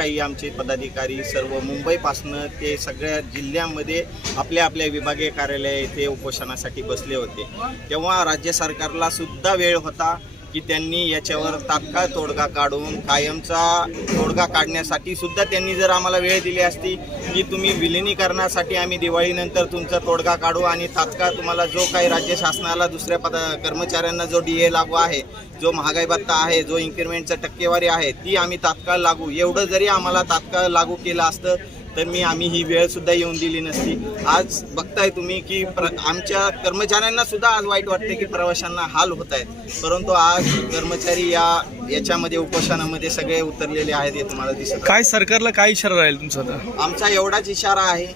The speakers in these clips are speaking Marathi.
काही आमचे पदाधिकारी सर्व मुंबईपासनं ते सगळ्या जिल्ह्यामध्ये आपल्या आपल्या विभागीय कार्यालय येथे उपोषणासाठी बसले होते. तेव्हा राज्य सरकारला सुद्धा वेळ होता. की त्यांनी याच्यावर तात्काळ तोडगा काढून कायमचा तोडगा काढण्यासाठी सुद्धा त्यांनी जर आम्हाला वेळ दिली असती की तुम्ही विलिनीकरणासाठी आम्ही दिवाळीनंतर तुमचा तोडगा काढू आणि तात्काळ तुम्हाला जो काही राज्य शासनाला दुसऱ्या पद कर्मचाऱ्यांना जो डी ए लागू आहे जो महागाई भत्ता आहे जो इन्क्रीमेंटचा टक्केवारी आहे ती आम्ही तात्काळ लागू. एवढं जरी आम्हाला तात्काळ लागू केलं असतं तर मी आम्ही ही वेळ सुद्धा येऊन दिली नसती. आज बघताय तुम्ही की प्र आमच्या कर्मचाऱ्यांना सुद्धा आज वाईट वाटते की प्रवाशांना हाल होत आहेत. परंतु आज कर्मचारी या याच्यामध्ये उपोषणामध्ये सगळे उतरलेले आहेत हे तुम्हाला दिसत. काय सरकारला काय इशारा राहील तुमचा आता? आमचा एवढाच इशारा आहे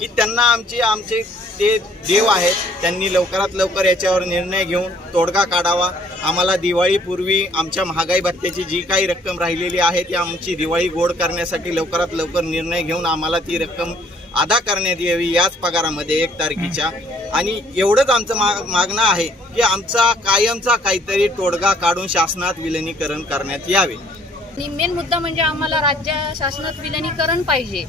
की त्यांना आमची आमचे ते देव आहेत. त्यांनी लवकरात लवकर याच्यावर निर्णय घेऊन तोडगा काढावा. आम्हाला दिवाळीपूर्वी आमच्या महागाई भत्त्याची जी काही रक्कम राहिलेली आहे ती आमची दिवाळी गोड करण्यासाठी लवकरात लवकर निर्णय घेऊन आम्हाला ती रक्कम अदा करण्यात यावी याच पगारामध्ये एक तारखेच्या. आणि एवढंच आमचं मा मागणं आहे की आमचा कायमचा काहीतरी तोडगा काढून शासनात विलनीकरण करण्यात यावे. आणि मेन मुद्दा म्हणजे आम्हाला राज्य शासनात विलनीकरण पाहिजे.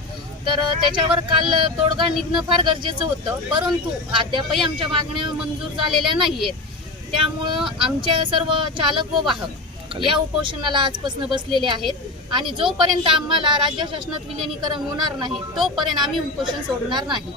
तर त्याच्यावर काल तोडगा निघणं फार गरजेचं होतं. परंतु अद्यापही आमच्या मागण्या मंजूर झालेल्या नाही आहेत त्यामुळं आमचे सर्व चालक व वाहक या उपोषणाला आजपासून बसलेले आहेत. आणि जोपर्यंत आम्हाला राज्य शासनात विलिनीकरण होणार नाही तोपर्यंत आम्ही उपोषण सोडणार नाही.